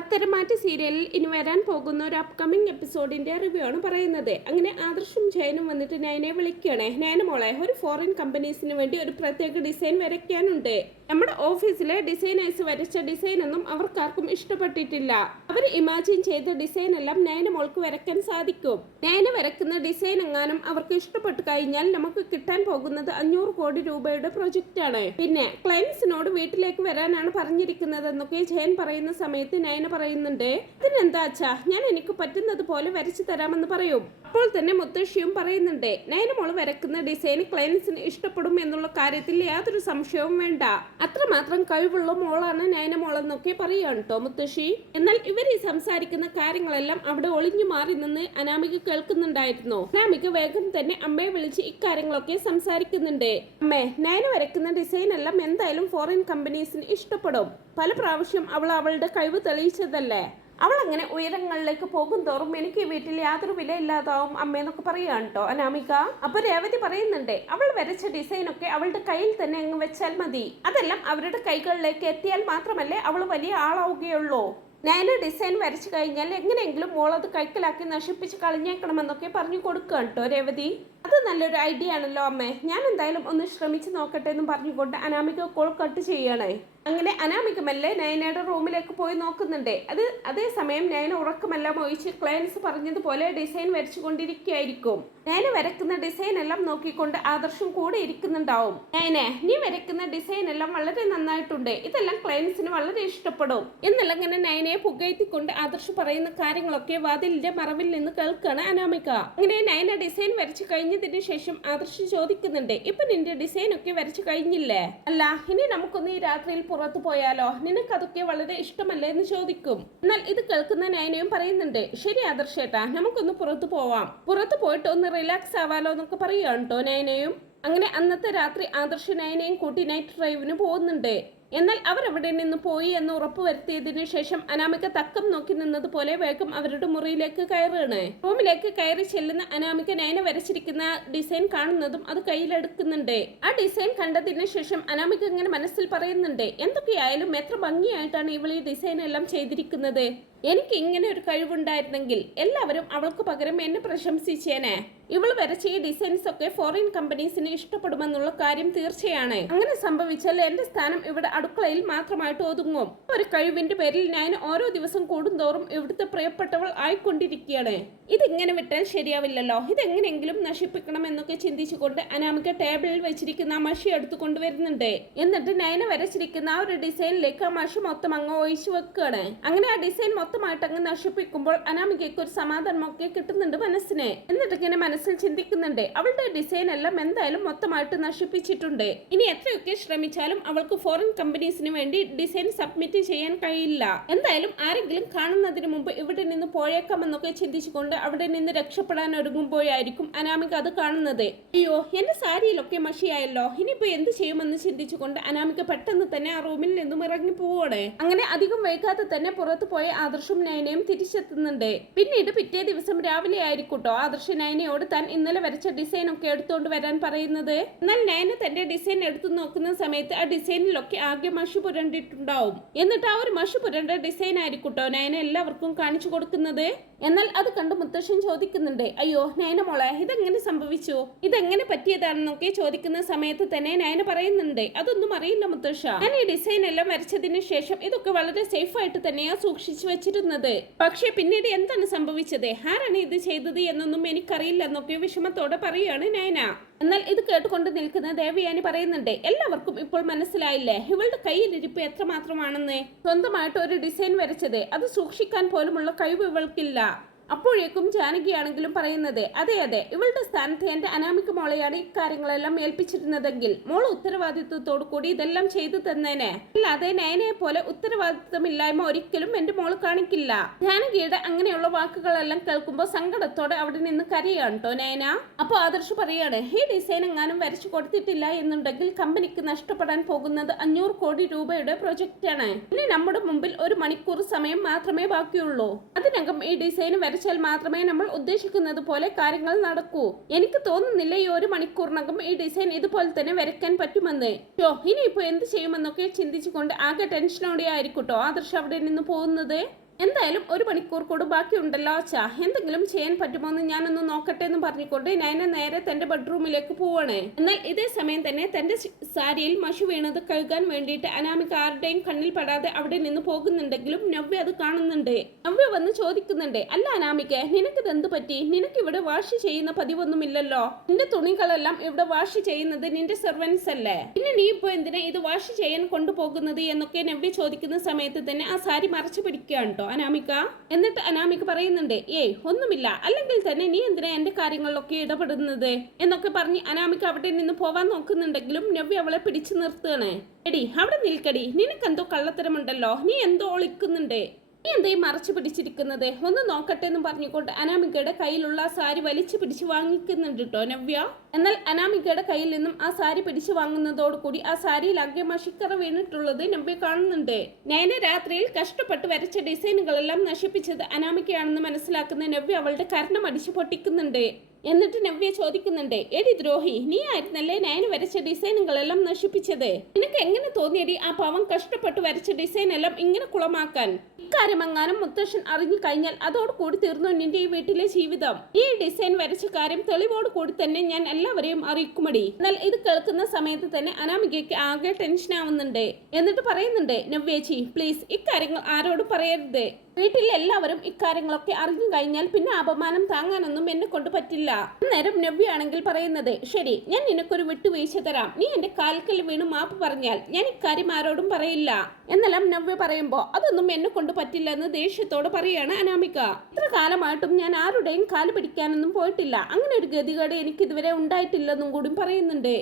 പത്തരമാറ്റ് സീരിയലിൽ ഇനി വരാൻ പോകുന്ന ഒരു അപ്കമിങ് എപ്പിസോഡിന്റെ റിവ്യൂ ആണ് പറയുന്നത്. അങ്ങനെ ആദർശും ജയനും വന്നിട്ട് നയനെ വിളിക്കുകയാണ്. നയന മോളെ, ഒരു ഫോറിൻ കമ്പനീസിന് വേണ്ടി ഒരു പ്രത്യേക ഡിസൈൻ വരയ്ക്കാനുണ്ട്. നമ്മുടെ ഓഫീസിലെ ഡിസൈനേഴ്സ് വരച്ച ഡിസൈനൊന്നും അവർക്കാർക്കും ഇഷ്ടപ്പെട്ടിട്ടില്ല. അവർ ഇമാജിൻ ചെയ്ത ഡിസൈൻ എല്ലാം നയന മോൾക്ക് വരയ്ക്കാൻ സാധിക്കും. നയന വരയ്ക്കുന്ന ഡിസൈൻ എങ്ങാനും അവർക്ക് ഇഷ്ടപ്പെട്ടു കഴിഞ്ഞാൽ നമുക്ക് കിട്ടാൻ പോകുന്നത് 500 കോടി രൂപയുടെ പ്രൊജക്റ്റ് ആണ്. പിന്നെ ക്ലയൻസിനോട് വീട്ടിലേക്ക് വരാനാണ് പറഞ്ഞിരിക്കുന്നതെന്നൊക്കെ ജയൻ പറയുന്ന സമയത്ത് നയന പറയുന്നുണ്ട്, ഇതിനെന്താ അച്ഛാ, ഞാൻ എനിക്ക് പറ്റുന്നത് പോലെ വരച്ചു തരാമെന്ന് പറയും. അപ്പോൾ തന്നെ മുത്തശ്ശിയും പറയുന്നുണ്ട്, നയന മോള് വരക്കുന്ന ഡിസൈൻ ക്ലയൻസിന് ഇഷ്ടപ്പെടും എന്നുള്ള കാര്യത്തിൽ യാതൊരു സംശയവും വേണ്ട. അത്രമാത്രം കഴിവുള്ള മോളാണ് നയന മോളെന്നൊക്കെ പറയുകയാണ് കേട്ടോ മുത്തശ്ശി. എന്നാൽ ഇവർ ഈ സംസാരിക്കുന്ന കാര്യങ്ങളെല്ലാം അവിടെ ഒളിഞ്ഞു മാറി നിന്ന് അനാമിക കേൾക്കുന്നുണ്ടായിരുന്നു. അനാമിക വേഗം തന്നെ അമ്മയെ വിളിച്ച് ഇക്കാര്യങ്ങളൊക്കെ സംസാരിക്കുന്നുണ്ട്. അമ്മേ, നയന വരക്കുന്ന ഡിസൈൻ എല്ലാം എന്തായാലും ഫോറിൻ കമ്പനീസിന് ഇഷ്ടപ്പെടും. പല പ്രാവശ്യം അവൾ അവളുടെ കഴിവ് തെളിയിച്ചതല്ലേ. അവൾ അങ്ങനെ ഉയരങ്ങളിലേക്ക് പോകും തോറും എനിക്ക് വീട്ടിൽ യാതൊരു വിലയില്ലാതാവും അമ്മയെന്നൊക്കെ പറയുകയാണ് കേട്ടോ അനാമിക. അപ്പൊ രേവതി പറയുന്നുണ്ട്, അവൾ വരച്ച ഡിസൈനൊക്കെ അവളുടെ കയ്യിൽ തന്നെ അങ്ങ് വെച്ചാൽ മതി. അതെല്ലാം അവരുടെ കൈകളിലേക്ക് എത്തിയാൽ മാത്രമല്ലേ അവൾ വലിയ ആളാവുകയുള്ളൂ. നയന ഡിസൈൻ വരച്ചു കഴിഞ്ഞാൽ എങ്ങനെയെങ്കിലും മോളത് കൈക്കലാക്കി നശിപ്പിച്ച് കളഞ്ഞേക്കണമെന്നൊക്കെ പറഞ്ഞു കൊടുക്കുക കേട്ടോ രേവതി. അത് നല്ലൊരു ഐഡിയ ആണല്ലോ അമ്മേ, ഞാൻ എന്തായാലും ഒന്ന് ശ്രമിച്ചു നോക്കട്ടെ എന്ന് പറഞ്ഞുകൊണ്ട് അനാമിക കോൾ കട്ട് ചെയ്യണേ. അങ്ങനെ അനാമിക മെല്ലെ നയനയുടെ റൂമിലേക്ക് പോയി നോക്കുന്നുണ്ട്. അതേസമയം നയന ഉറക്കമെല്ലാം ഒഴിച്ച് ക്ലയൻസ് പറഞ്ഞതുപോലെ ഡിസൈൻ വരച്ചുകൊണ്ടിരിക്കുകയായിരിക്കും. നയന വരക്കുന്ന ഡിസൈൻ എല്ലാം നോക്കിക്കൊണ്ട് ആദർശം കൂടെ ഇരിക്കുന്നുണ്ടാവും. നയനെ, നീ വരക്കുന്ന ഡിസൈൻ എല്ലാം വളരെ നന്നായിട്ടുണ്ട്, ഇതെല്ലാം ക്ലയൻസിന് വളരെ ഇഷ്ടപ്പെടും എന്നല്ല ഇങ്ങനെ നയനയെ പുകയത്തിക്കൊണ്ട് ആദർശ് പറയുന്ന കാര്യങ്ങളൊക്കെ വാതിലിന്റെ മറവിൽ നിന്ന് കേൾക്കാണ് അനാമിക. അങ്ങനെ നയന ഡിസൈൻ വരച്ചു കഴിഞ്ഞതിന് ശേഷം ആദർശ് ചോദിക്കുന്നുണ്ട്, ഇപ്പൊ നിന്റെ ഡിസൈൻ ഒക്കെ വരച്ചു കഴിഞ്ഞില്ലേ? അല്ല, ഇനി നമുക്കൊന്ന് ഈ രാത്രിയിൽ പുറത്തു പോയാലോ, നിനക്കതൊക്കെ വളരെ ഇഷ്ടമല്ലേ എന്ന് ചോദിക്കും. എന്നാൽ ഇത് കേൾക്കുന്ന നയനയും പറയുന്നുണ്ട്, ശരി ആദർശേട്ടാ, നമുക്കൊന്ന് പുറത്തു പോവാം, പുറത്തു പോയിട്ട് ഒന്ന് റിലാക്സ് ആവാലോ എന്നൊക്കെ പറയുകയാണ് കേട്ടോ നയനയും. അങ്ങനെ അന്നത്തെ രാത്രി ആദർശ് നയനയും കൂട്ടി നൈറ്റ് ഡ്രൈവിന് പോകുന്നുണ്ട്. എന്നാൽ അവരവിടെ നിന്ന് പോയി എന്ന് ഉറപ്പുവരുത്തിയതിനു ശേഷം അനാമിക തക്കം നോക്കി നിന്നതുപോലെ വേഗം അവരുടെ മുറിയിലേക്ക് കയറുകയാണ്. റൂമിലേക്ക് കയറി ചെല്ലുന്ന അനാമിക നയന വരച്ചിരിക്കുന്ന ഡിസൈൻ കാണുന്നതും അത് കയ്യിലെടുക്കുന്നുണ്ട്. ആ ഡിസൈൻ കണ്ടതിന് ശേഷം അനാമിക ഇങ്ങനെ മനസ്സിൽ പറയുന്നുണ്ട്, എന്തൊക്കെയായാലും എത്ര ഭംഗിയായിട്ടാണ് ഇവൾ ഈ ഡിസൈൻ എല്ലാം ചെയ്തിരിക്കുന്നത്. എനിക്ക് ഇങ്ങനെ ഒരു കഴിവുണ്ടായിരുന്നെങ്കിൽ എല്ലാവരും അവൾക്ക് പകരം എന്നെ പ്രശംസിച്ചേനെ. ഇവൾ വരച്ച ഈ ഡിസൈൻസ് ഒക്കെ ഫോറിൻ കമ്പനീസിന് ഇഷ്ടപ്പെടുമെന്നുള്ള കാര്യം തീർച്ചയാണ്. അങ്ങനെ സംഭവിച്ചാൽ എന്റെ സ്ഥാനം ഇവിടെ അടുക്കളയിൽ മാത്രമായിട്ട് ഒതുങ്ങും. ഒരു കഴിവിന്റെ പേരിൽ ഞാൻ ഓരോ ദിവസം കൂടുന്തോറും ഇവിടുത്തെ പ്രിയപ്പെട്ടവൾ ആയിക്കൊണ്ടിരിക്കുകയാണ്. ഇതിങ്ങനെ വിട്ടാൽ ശരിയാവില്ലല്ലോ, ഇതെങ്ങനെയെങ്കിലും നശിപ്പിക്കണം എന്നൊക്കെ ചിന്തിച്ചുകൊണ്ട് അനാമിക ടേബിളിൽ വെച്ചിരിക്കുന്ന ആ മഷി എടുത്തുകൊണ്ടുവരുന്നുണ്ട്. എന്നിട്ട് നയന വരച്ചിരിക്കുന്ന ആ ഒരു ഡിസൈനിലേക്ക് ആ മഷി മൊത്തം അങ്ങ് ഒഴിച്ചു വെക്കുകയാണ്. അങ്ങനെ ആ ഡിസൈൻ മൊത്തമായിട്ട് അങ്ങ് നശിപ്പിക്കുമ്പോൾ അനാമികയ്ക്ക് ഒരു സമാധാനമൊക്കെ കിട്ടുന്നുണ്ട് മനസ്സിന്. എന്നിട്ട് ഇങ്ങനെ മനസ്സിൽ ചിന്തിക്കുന്നുണ്ട്, അവളുടെ ഡിസൈൻ എല്ലാം എന്തായാലും മൊത്തമായിട്ട് നശിപ്പിച്ചിട്ടുണ്ട്. ഇനി എത്രയൊക്കെ ശ്രമിച്ചാലും അവൾക്ക് ഫോറിൻ കമ്പനീസിന് വേണ്ടി ഡിസൈൻ സബ്മിറ്റ് ചെയ്യാൻ കഴിയില്ല. എന്തായാലും ആരെങ്കിലും കാണുന്നതിന് മുമ്പ് ഇവിടെ നിന്ന് പോയേക്കാമെന്നൊക്കെ ചിന്തിച്ചുകൊണ്ട് അവിടെ നിന്ന് രക്ഷപ്പെടാൻ ഒരുങ്ങുമ്പോഴായിരിക്കും അനാമിക അത് കാണുന്നത്. അയ്യോ, എന്റെ സാരിയിലൊക്കെ മഷിയായല്ലോ, ഇനിയിപ്പോ എന്ത് ചെയ്യുമെന്ന് ചിന്തിച്ചുകൊണ്ട് അനാമിക പെട്ടെന്ന് തന്നെ ആ റൂമിൽ നിന്നും ഇറങ്ങി പോവാണ്. അങ്ങനെ അധികം വൈകാതെ തന്നെ പുറത്തു പോയ ആദർശും നയനയും തിരിച്ചെത്തുന്നുണ്ട്. പിന്നീട് പിറ്റേ ദിവസം രാവിലെ ആയിരിക്കൂട്ടോ ആദർശ് നയനയോട് താൻ ഇന്നലെ വരച്ച ഡിസൈൻ ഒക്കെ എടുത്തുകൊണ്ട് വരാൻ പറയുന്നത്. എന്നാൽ നയന തന്റെ ഡിസൈൻ എടുത്തു നോക്കുന്ന സമയത്ത് ആ ഡിസൈനിലൊക്കെ ആകെ മഷി പുരണ്ടിട്ടുണ്ടാവും. എന്നിട്ട് ആ ഒരു മഷി പുരണ്ട ഡിസൈൻ ആയിരിക്കൂട്ടോ നയന എല്ലാവർക്കും കാണിച്ചു കൊടുക്കുന്നത്. എന്നാൽ അത് കണ്ട് മുത്തശ്ശൻ ചോദിക്കുന്നുണ്ട്, അയ്യോ നയന മോളെ, ഇതെങ്ങനെ സംഭവിച്ചു, ഇതെങ്ങനെ പറ്റിയതാണെന്നൊക്കെ ചോദിക്കുന്ന സമയത്ത് തന്നെ നയന പറയുന്നുണ്ട്, അതൊന്നും അറിയില്ല മുത്തശ്ശ, ഞാൻ ഈ ഡിസൈൻ എല്ലാം വരച്ചതിന് ശേഷം ഇതൊക്കെ വളരെ സേഫ് ആയിട്ട് തന്നെയാ സൂക്ഷിച്ചു വെച്ചിരുന്നത്. പക്ഷേ പിന്നീട് എന്താണ് സംഭവിച്ചത്, ആരാണ് ഇത് ചെയ്തത് എന്നൊന്നും എനിക്കറിയില്ല എന്നൊക്കെ വിഷമത്തോടെ പറയുകയാണ് നയന. എന്നാൽ ഇത് കേട്ടുകൊണ്ട് നിൽക്കുന്ന ദേവയാനി പറയുന്നുണ്ട്, എല്ലാവർക്കും ഇപ്പോൾ മനസ്സിലായില്ലേ ഇവളുടെ കയ്യിലിരിപ്പ് എത്രമാത്രമാണെന്ന്. സ്വന്തമായിട്ട് ഒരു ഡിസൈൻ വരച്ചത് അത് സൂക്ഷിക്കാൻ പോലുമുള്ള കഴിവ് ഇവൾക്കില്ല. അപ്പോഴേക്കും ജാനകിയാണെങ്കിലും പറയുന്നത്, അതെ അതെ, ഇവളുടെ സ്ഥാനത്ത് എന്റെ അനാമിക മോളെയാണ് ഇക്കാര്യങ്ങളെല്ലാം ഏൽപ്പിച്ചിരുന്നതെങ്കിൽ മോള് ഉത്തരവാദിത്വത്തോടു കൂടി ഇതെല്ലാം ചെയ്തു തന്നേനെ. അല്ലാതെ നയനയെ പോലെ ഉത്തരവാദിത്വമില്ലായ്മ ഒരിക്കലും എന്റെ മോള് കാണിക്കില്ല. ജാനകിയുടെ അങ്ങനെയുള്ള വാക്കുകളെല്ലാം കേൾക്കുമ്പോൾ സങ്കടത്തോടെ അവിടെ നിന്ന് കരയാണ് കേട്ടോ നയന. അപ്പൊ ആദർശ് പറയാണ്, ഈ ഡിസൈൻ എങ്ങാനും വരച്ചു കൊടുത്തിട്ടില്ല എന്നുണ്ടെങ്കിൽ കമ്പനിക്ക് നഷ്ടപ്പെടാൻ പോകുന്നത് 500 കോടി രൂപയുടെ പ്രൊജക്റ്റ് ആണ്. ഇനി നമ്മുടെ മുമ്പിൽ 1 മണിക്കൂർ സമയം മാത്രമേ ബാക്കിയുള്ളൂ. അതിനകം ഈ ഡിസൈൻ വരച്ചാൽ മാത്രമേ നമ്മൾ ഉദ്ദേശിക്കുന്നത് പോലെ കാര്യങ്ങൾ നടക്കൂ. എനിക്ക് തോന്നുന്നില്ല ഈ 1 മണിക്കൂറിനകം ഈ ഡിസൈൻ ഇതുപോലെ തന്നെ വരയ്ക്കാൻ പറ്റുമെന്ന്. ഇനിയിപ്പോ എന്ത് ചെയ്യുമെന്നൊക്കെ ചിന്തിച്ചുകൊണ്ട് ആകെ ടെൻഷനോടെ ആയിരിക്കൂട്ടോ ആദർശ് അവിടെ നിന്ന് പോകുന്നത്. എന്തായാലും 1 മണിക്കൂർ കൂടെ ബാക്കിയുണ്ടല്ലോ അച്ഛാ, എന്തെങ്കിലും ചെയ്യാൻ പറ്റുമോ എന്ന് ഞാനൊന്ന് നോക്കട്ടെ എന്ന് പറഞ്ഞുകൊണ്ട് നയന നേരെ തന്റെ ബെഡ്റൂമിലേക്ക് പോവാണ്. എന്നാൽ ഇതേ സമയം തന്നെ തന്റെ സാരിയിൽ മഷി വീണത് കഴുകാൻ വേണ്ടിയിട്ട് അനാമിക ആരുടെയും കണ്ണിൽ പെടാതെ അവിടെ നിന്ന് പോകുന്നുണ്ടെങ്കിലും നവ്യ അത് കാണുന്നുണ്ട്. നവ്യ വന്ന് ചോദിക്കുന്നുണ്ട്, അല്ല അനാമിക, നിനക്കിത് എന്ത് പറ്റി? നിനക്ക് ഇവിടെ വാഷ് ചെയ്യുന്ന പതിവൊന്നുമില്ലല്ലോ. നിന്റെ തുണികളെല്ലാം ഇവിടെ വാഷ് ചെയ്യുന്നത് നിന്റെ സെർവൻസ് അല്ലേ? പിന്നെ നീ ഇപ്പൊ എന്തിനാ ഇത് വാഷ് ചെയ്യാൻ കൊണ്ടുപോകുന്നത് എന്നൊക്കെ നവ്യ ചോദിക്കുന്ന സമയത്ത് തന്നെ ആ സാരി മറച്ചു പിടിക്കുകയാണ് കേട്ടോ അനാമിക. എന്നിട്ട് അനാമിക പറയുന്നുണ്ട്, ഏയ് ഒന്നുമില്ല, അല്ലെങ്കിൽ തന്നെ നീ എന്തിനാ എന്റെ കാര്യങ്ങളിലൊക്കെ ഇടപെടുന്നത് എന്നൊക്കെ പറഞ്ഞ് അനാമിക അവിടെ നിന്ന് പോവാൻ നോക്കുന്നുണ്ടെങ്കിലും നവ്യ അവളെ പിടിച്ചു നിർത്തുകയാണ്. എടി അവിടെ നിൽക്കടി, നിനക്കെന്തോ കള്ളത്തരമുണ്ടല്ലോ, നീ എന്തോ ഒളിക്കുന്നുണ്ട്, നീ എന്തേ മറച്ചു പിടിച്ചിരിക്കുന്നത്, ഒന്ന് നോക്കട്ടെ എന്ന് പറഞ്ഞുകൊണ്ട് അനാമികയുടെ കയ്യിലുള്ള സാരി വലിച്ചു പിടിച്ച് വാങ്ങിക്കുന്നുണ്ട് കേട്ടോ നവ്യ. എന്നാൽ അനാമികയുടെ കയ്യിൽ നിന്നും ആ സാരി പിടിച്ചു വാങ്ങുന്നതോടുകൂടി ആ സാരിയിൽ ആകെ മഷിക്കറ വീണിട്ടുള്ളത് നവ്യ കാണുന്നുണ്ട്. നയന രാത്രിയിൽ കഷ്ടപ്പെട്ട് വരച്ച ഡിസൈനുകളെല്ലാം നശിപ്പിച്ചത് അനാമികയാണെന്ന് മനസ്സിലാക്കുന്ന നവ്യ അവളുടെ കരണം അടിച്ചു പൊട്ടിക്കുന്നുണ്ട്. എന്നിട്ട് നവ്യ ചോദിക്കുന്നുണ്ട്, എടി ദ്രോഹി, നീ ആയിരുന്നല്ലേ നയന വരച്ച ഡിസൈനുകളെല്ലാം നശിപ്പിച്ചത്? നിനക്ക് എങ്ങനെ തോന്നിയടി ആ പാവം കഷ്ടപ്പെട്ട് വരച്ച ഡിസൈൻ എല്ലാം ഇങ്ങനെ കുളമാക്കാൻ? ഇക്കാര്യമെങ്ങാനും മുത്തശ്ശൻ അറിഞ്ഞു കഴിഞ്ഞാൽ അതോടുകൂടി തീർന്നു നിന്റെ ഈ വീട്ടിലെ ജീവിതം. ഈ ഡിസൈൻ വരച്ച കാര്യം തെളിവോട് കൂടി തന്നെ ഞാൻ എല്ലാവരെയും അറിയിക്കുമടി. എന്നാൽ ഇത് കേൾക്കുന്ന സമയത്ത് തന്നെ അനാമികയ്ക്ക് ആകെ ടെൻഷൻ ആവുന്നുണ്ട്. എന്നിട്ട് പറയുന്നുണ്ട്, നവ്യേച്ചി പ്ലീസ് ഇക്കാര്യങ്ങൾ ആരോടും പറയരുത്. വീട്ടിൽ എല്ലാവരും ഇക്കാര്യങ്ങളൊക്കെ അറിഞ്ഞു കഴിഞ്ഞാൽ പിന്നെ അപമാനം താങ്ങാനൊന്നും എന്നെ കൊണ്ട് പറ്റില്ല. അന്നേരം നവ്യ ആണെങ്കിൽ പറയുന്നത്, ശരി, ഞാൻ നിനക്കൊരു വിട്ടുവീഴ്ച തരാം. നീ എന്റെ കാൽക്കൽ വീണ് മാപ്പ് പറഞ്ഞാൽ ഞാൻ ഇക്കാര്യം ആരോടും പറയില്ല എന്നെല്ലാം നവ്യ പറയുമ്പോ അതൊന്നും എന്നെ കൊണ്ട് പറ്റില്ല എന്ന് ദേഷ്യത്തോട് പറയാണ് അനാമിക. ഇത്ര കാലമായിട്ടും ഞാൻ ആരുടെയും കാല് പിടിക്കാനൊന്നും പോയിട്ടില്ല. അങ്ങനെ ഒരു ഗതികേട് എനിക്ക് ഇതുവരെ ഉണ്ടായിട്ടില്ലെന്നും കൂടി പറയുന്നുണ്ട്.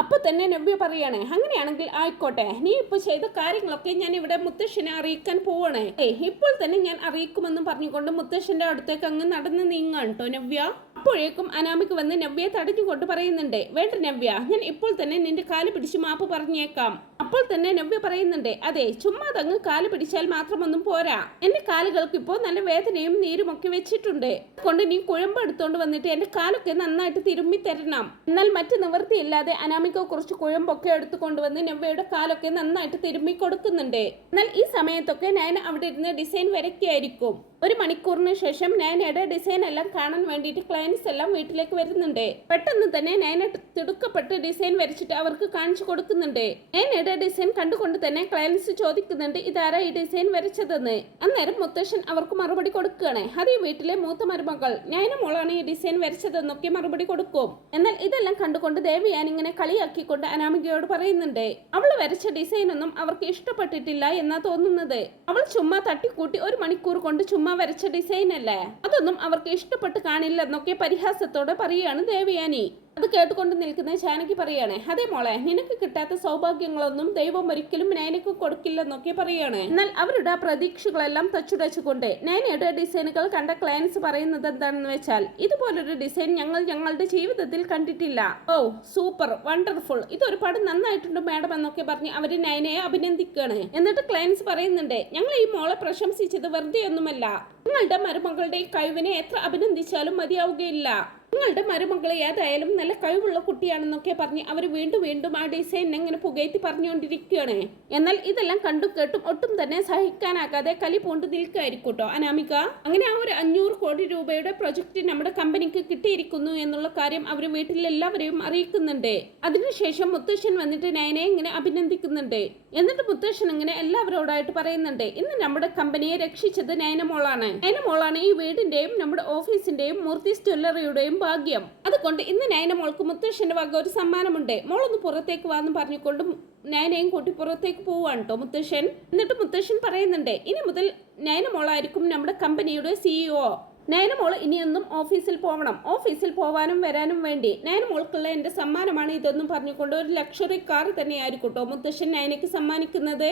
അപ്പൊ തന്നെ നവ്യ പറയാണ്, അങ്ങനെയാണെങ്കിൽ ആയിക്കോട്ടെ, നീ ഇപ്പൊ ചെയ്ത കാര്യങ്ങളൊക്കെ ഞാൻ ഇവിടെ മുത്തശ്ശനെ അറിയിക്കാൻ പോവാണ്. ഇപ്പോൾ തന്നെ ഞാൻ അറിയിക്കുമെന്നും പറഞ്ഞുകൊണ്ട് മുത്തശ്ശന്റെ അടുത്തേക്ക് അങ്ങ് നടന്ന് നീങ്ങാണ് കേട്ടോ നവ്യ. അപ്പോഴേക്കും അനാമിക വന്ന് നവ്യയെ തടഞ്ഞുകൊണ്ട് പറയുന്നുണ്ട്, വേണ്ട നവ്യ, ഞാൻ ഇപ്പോൾ തന്നെ നിന്റെ കാല് പിടിച്ച് മാപ്പ് പറഞ്ഞേക്കാം. അപ്പോൾ തന്നെ നവ്യ പറയുന്നുണ്ട്, അതെ, ചുമ്മാ തങ്ങ് കാല് പിടിച്ചാൽ മാത്രമൊന്നും പോരാ. എന്റെ കാലുകൾക്ക് ഇപ്പോൾ നല്ല വേദനയും നീരും ഒക്കെ വെച്ചിട്ടുണ്ട്. അതുകൊണ്ട് നീ കുഴമ്പ് എടുത്തോണ്ട് വന്നിട്ട് എന്റെ കാലൊക്കെ നന്നായിട്ട് തിരുമ്മി തരണം. എന്നാൽ മറ്റു നിവൃത്തിയില്ലാതെ അനാമിക കുറച്ച് കുഴമ്പൊക്കെ എടുത്തുകൊണ്ടുവന്ന് നവ്യയുടെ കാലൊക്കെ നന്നായിട്ട് തിരുമ്മി കൊടുക്കുന്നുണ്ട്. എന്നാൽ ഈ സമയത്തൊക്കെ നയന അവിടെ ഇരുന്ന് ഡിസൈൻ വരയ്ക്കായിരിക്കും. 1 മണിക്കൂറിന് ശേഷം നയനയുടെ ഡിസൈൻ എല്ലാം കാണാൻ വേണ്ടിയിട്ട് ക്ലയൻസ് എല്ലാം വീട്ടിലേക്ക് വരുന്നുണ്ട്. പെട്ടെന്ന് തന്നെ നയന തിടുക്കപ്പെട്ട് ഡിസൈൻ വരച്ചിട്ട് അവർക്ക് കാണിച്ചു കൊടുക്കുന്നുണ്ട്. നയനയുടെ ഡിസൈൻ കണ്ടുകൊണ്ട് തന്നെ ക്ലയൻസ് ചോദിക്കുന്നുണ്ട്, ഇതാരാ ഈ ഡിസൈൻ വരച്ചതെന്ന്. അന്നേരം മുത്തശ്ശൻ അവർക്ക് മറുപടി കൊടുക്കുകയാണ്, അത് ഈ വീട്ടിലെ മൂത്ത മരുമകൾ നയന മോളാണ് ഈ ഡിസൈൻ വരച്ചതെന്നൊക്കെ മറുപടി കൊടുക്കും. എന്നാൽ ഇതെല്ലാം കണ്ടുകൊണ്ട് ദേവിയാൻ ഇങ്ങനെ കളിയാക്കിക്കൊണ്ട് അനാമികയോട് പറയുന്നുണ്ട്, അവൾ വരച്ച ഡിസൈൻ ഒന്നും അവർക്ക് ഇഷ്ടപ്പെട്ടിട്ടില്ല എന്നാ തോന്നുന്നത്. അവൾ ചുമ്മാ തട്ടിക്കൂട്ടി 1 മണിക്കൂർ കൊണ്ട് ചുമ്മാ വരച്ച ഡിസൈൻ അല്ലേ, അതൊന്നും അവർക്ക് ഇഷ്ടപ്പെട്ട് കാണില്ലെന്നൊക്കെ പരിഹാസത്തോടെ പറയുകയാണ് ദേവയാനി. അത് കേട്ടുകൊണ്ട് നിൽക്കുന്ന ജാനകി പറയാണ്, അതേ മോളെ, നിനക്ക് കിട്ടാത്ത സൗഭാഗ്യങ്ങളൊന്നും ദൈവം ഒരിക്കലും നയനക്ക് കൊടുക്കില്ലെന്നൊക്കെ പറയാണ്. എന്നാൽ അവരുടെ ആ പ്രതീക്ഷകളെല്ലാം തച്ചുടച്ചുകൊണ്ട് നയനയുടെ ഡിസൈനുകൾ കണ്ട ക്ലയൻസ് പറയുന്നത് എന്താണെന്ന് വെച്ചാൽ, ഇതുപോലൊരു ഡിസൈൻ ഞങ്ങൾ ഞങ്ങളുടെ ജീവിതത്തിൽ കണ്ടിട്ടില്ല. ഓ സൂപ്പർ, വണ്ടർഫുൾ, ഇത് ഒരുപാട് നന്നായിട്ടുണ്ട് മാഡം എന്നൊക്കെ പറഞ്ഞ് അവര് നയനയെ അഭിനന്ദിക്കുകയാണ്. എന്നിട്ട് ക്ലയൻസ് പറയുന്നുണ്ട്, ഞങ്ങൾ ഈ മോളെ പ്രശംസിച്ചത് വെറുതെ ഒന്നുമല്ല, നിങ്ങളുടെ മരുമകളുടെ കഴിവിനെ എത്ര അഭിനന്ദിച്ചാലും മതിയാവുകയില്ല. നിങ്ങളുടെ മരുമകളെ ഏതായാലും നല്ല കഴിവുള്ള കുട്ടിയാണെന്നൊക്കെ പറഞ്ഞ് അവർ വീണ്ടും വീണ്ടും ആ ഡിസൈൻ എങ്ങനെ പുകയറ്റി പറഞ്ഞുകൊണ്ടിരിക്കുകയാണ്. എന്നാൽ ഇതെല്ലാം കണ്ടും കേട്ടും ഒട്ടും തന്നെ സഹിക്കാനാകാതെ കലി പൂണ്ട് നിൽക്കുകയായിരിക്കും കേട്ടോ അനാമിക. അങ്ങനെ ആ ഒരു 500 കോടി രൂപയുടെ പ്രൊജക്ട് നമ്മുടെ കമ്പനിക്ക് കിട്ടിയിരിക്കുന്നു എന്നുള്ള കാര്യം അവർ വീട്ടിലെല്ലാവരെയും അറിയിക്കുന്നുണ്ട്. അതിനുശേഷം മുത്തശ്ശൻ വന്നിട്ട് നയനെ ഇങ്ങനെ അഭിനന്ദിക്കുന്നുണ്ട്. എന്നിട്ട് മുത്തശ്ശൻ ഇങ്ങനെ എല്ലാവരോടായിട്ട് പറയുന്നുണ്ട്, ഇന്ന് നമ്മുടെ കമ്പനിയെ രക്ഷിച്ചത് നയന മോളാണ്. നയന മോളാണ് ഈ വീടിന്റെയും നമ്മുടെ ഓഫീസിന്റെയും മൂർത്തി ജ്വല്ലറിയുടെയും ഭാഗ്യം. അതുകൊണ്ട് ഇന്ന് നയന മോൾക്ക് മുത്തശ്ശന്റെ വക ഒരു സമ്മാനമുണ്ട്. മോളൊന്ന് പുറത്തേക്ക് വാന്ന് പറഞ്ഞുകൊണ്ട് നയനയും കൂട്ടി പുറത്തേക്ക് പോവാണ് കേട്ടോ മുത്തശ്ശൻ. എന്നിട്ട് മുത്തശ്ശൻ പറയുന്നുണ്ട്, ഇനി മുതൽ നയന മോളായിരിക്കും നമ്മുടെ കമ്പനിയുടെ CEO. നയന മോള് ഇനിയൊന്നും ഓഫീസിൽ പോവണം. ഓഫീസിൽ പോവാനും വരാനും വേണ്ടി നയന മോൾക്കുള്ള എന്റെ സമ്മാനമാണ് ഇതൊന്നും പറഞ്ഞുകൊണ്ട് ഒരു ലക്ഷറി കാർ തന്നെയായിരിക്കും കേട്ടോ മുത്തശ്ശൻ നയനയ്ക്ക് സമ്മാനിക്കുന്നത്.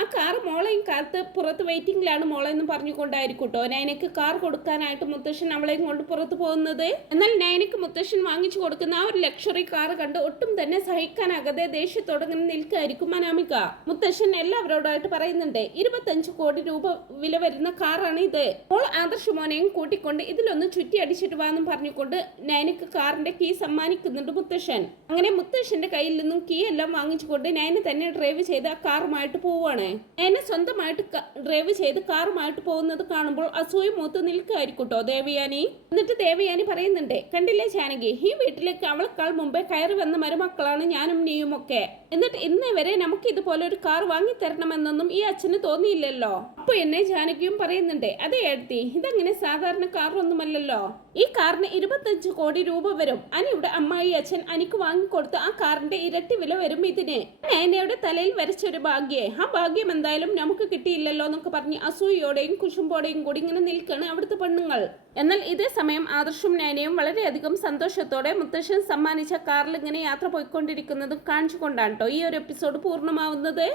ആ കാർ മോളെയും കാലത്ത് പുറത്ത് വെയിറ്റിംഗിലാണ് മോളെന്ന് പറഞ്ഞുകൊണ്ടായിരിക്കും കേട്ടോ നയനയ്ക്ക് കാർ കൊടുക്കാനായിട്ട് മുത്തശ്ശൻ അവളെയും കൊണ്ട് പുറത്ത് പോകുന്നത്. എന്നാൽ നയനയ്ക്ക് മുത്തശ്ശൻ വാങ്ങിച്ചു കൊടുക്കുന്ന ആ ഒരു ലക്ഷറി കാർ കണ്ട് ഒട്ടും തന്നെ സഹിക്കാനാകാതെ ദേഷ്യത്തോടെ നിൽക്കായിരിക്കും അനാമിക. മുത്തശ്ശൻ എല്ലാവരോടായിട്ട് പറയുന്നുണ്ട്, 25 കോടി രൂപ വില വരുന്ന കാറാണ് ഇത്. മോൾ ആദർശ് മോനെയും കൂട്ടിക്കൊണ്ട് ഇതിലൊന്ന് ചുറ്റി അടിച്ചിട്ട് വാന്നും പറഞ്ഞുകൊണ്ട് നയനക്ക് കാറിന്റെ കീ സമ്മാനിക്കുന്നുണ്ട് മുത്തശ്ശൻ. അങ്ങനെ മുത്തശ്ശന്റെ കയ്യിൽ നിന്നും കീ എല്ലാം വാങ്ങിച്ചുകൊണ്ട് നയന തന്നെ ഡ്രൈവ് ചെയ്ത് ആ കാറുമായിട്ട് പോവാണ്. നയന സ്വന്തമായിട്ട് ഡ്രൈവ് ചെയ്ത് കാറുമായിട്ട് പോകുന്നത് കാണുമ്പോൾ അസൂയ മൂത്ത് നിൽക്കുകയായിരിക്കട്ടോ ദേവയാനി. എന്നിട്ട് ദേവയാനി പറയുന്നുണ്ട്, കണ്ടില്ലേ ജാനകി, ഈ വീട്ടിലേക്ക് അവളെക്കാൾ മുമ്പേ കയറി വന്ന മരുമക്കളാണ് ഞാനും നീയും ഒക്കെ. എന്നിട്ട് ഇന്നേ വരെ നമുക്ക് ഇതുപോലെ ഒരു കാർ വാങ്ങി തരണമെന്നൊന്നും ഈ അച്ഛന് തോന്നിയില്ലല്ലോ. അപ്പൊ എന്നെ ജാനകിയും പറയുന്നുണ്ട്, അതെ ഏടത്തി, ഇതങ്ങനെ സാധാരണ കാറൊന്നുമല്ലല്ലോ. ഈ കാറിന് 25 കോടി രൂപ വരും. അനിയുടെ അമ്മായി അച്ഛൻ അനിക്ക് വാങ്ങിക്കൊടുത്ത ആ കാറിന്റെ ഇരട്ടി വില വരും ഇതിന്. നയനയുടെ തലയിൽ വരച്ചൊരു ഭാഗ്യേ, ആ ഭാഗ്യം എന്തായാലും നമുക്ക് കിട്ടിയില്ലല്ലോ എന്നൊക്കെ പറഞ്ഞ് അസൂയോടെയും കുശുമ്പോടെയും കൂടി ഇങ്ങനെ നിൽക്കാണ് അവിടുത്തെ പെണ്ണുങ്ങൾ. എന്നാൽ ഇതേ സമയം ആദർശും നയനയും വളരെയധികം സന്തോഷത്തോടെ മുത്തശ്ശൻ സമ്മാനിച്ച കാറിൽ ഇങ്ങനെ യാത്ര പോയിക്കൊണ്ടിരിക്കുന്നത് കാണിച്ചുകൊണ്ടാണ് കേട്ടോ ഈ ഒരു എപ്പിസോഡ് പൂർണ്ണമാവുന്നത്.